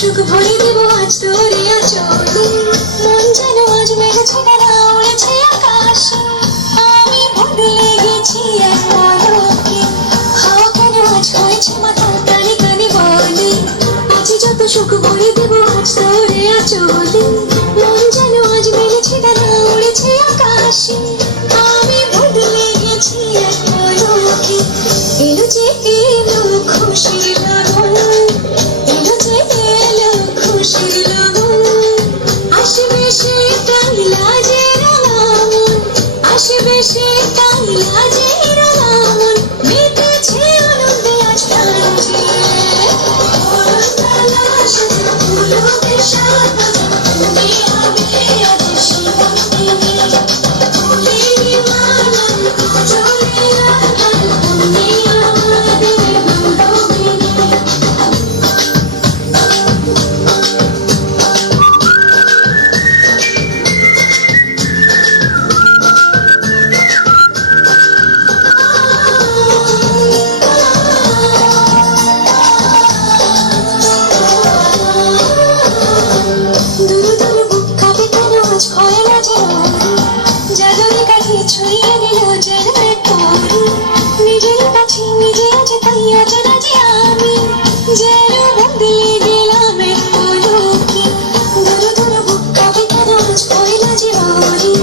সুখ ভরে দেব আজ তোরে আঁচলে, মন যেন আজ মেঘেছে ডানা উড়েছে আকাশে, আমি বদলে গেছি এক পলকে। হাওয়া কেন আজ হয়েছে মাথার কানে কানে বলে, আজ যত সুখ ভরে দেব আজ তোরে আঁচলে, মন যেন আজ মেঘেছে ডানা উড়েছে আকাশে, আমি বদলে গেছি এক পলকে। এলো যে এলো খুশির লাগন, এলো যে এলো খুশির লাগন, আসবে সে তাই লাজের মন, আসবে সে তাই লাজের মন, মেতেছে আনন্দে আজ প্রাণে। বরণডালা সাজা ফুলদের সাজা, তুমি হবে আজ শিবঙ্গিনী, ফুলের মালায় কাজলে আঁকাল, তুমি আমাদের গৌরবিনী। দুরু দুরু বুক কাঁপে কেন আজ ভয় না যে মরে, জাদুরে কাঠি ছুঁয়ে দিল যেন এক পরে, নিজের কাছে নিজে আছে তাই আজ রাজি আমি, যেন বদলে গেলাম এক পলকে। দুরু দুরু বুক কাঁপে কেন আজ ভয় না যে মরে,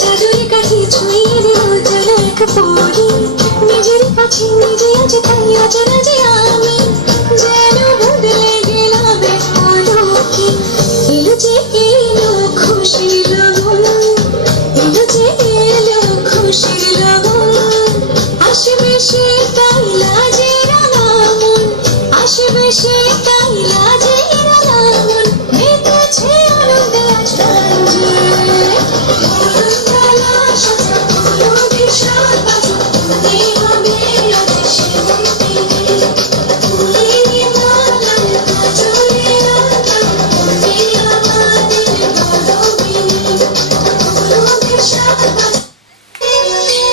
জাদুরে কাঠি ছুঁয়ে দিল যেন এক পরে, নিজের কাছে নিজে আছে তাই আজ রাজি আমি, যেন বদলে গেলাম এক পলকে। এলো যে